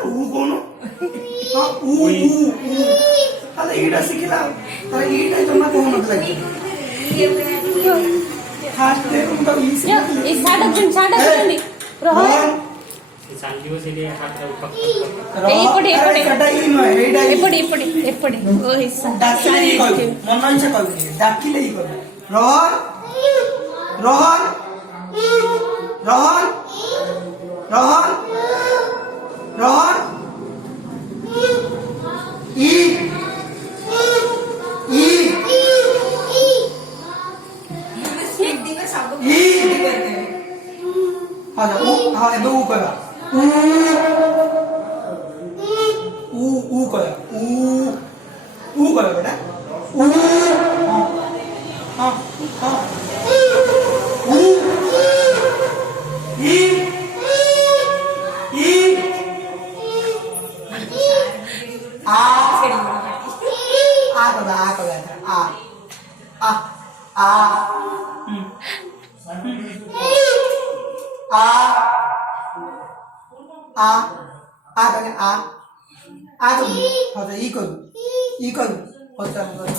ऊ कौन हाँ ऊ ऊ ऊ তাহলে এটা শিখলাম তাহলে এইটাই তোমরা কোন মত লাগবে ফার্স্ট ডে তোমরা ই শিখলে এই সাইড করনি রোহন চালিও সেটি হাতটা উপর এইপড়ে এটা ই নয় এইটা এপড়ে ও হিসা ডাকিলেই কইবে মন ইচ্ছা কইবে ডাকিলেই কইবে রোহন রোহন রোহন রোহন রোহন ই ই ই हाँ ऊ हाँ ये ऊ करा ऊ करा ऊ करा बेटा ऊ हाँ हाँ ऊ ई ई आ करा आ आ करें आ तो ई करूँ होता है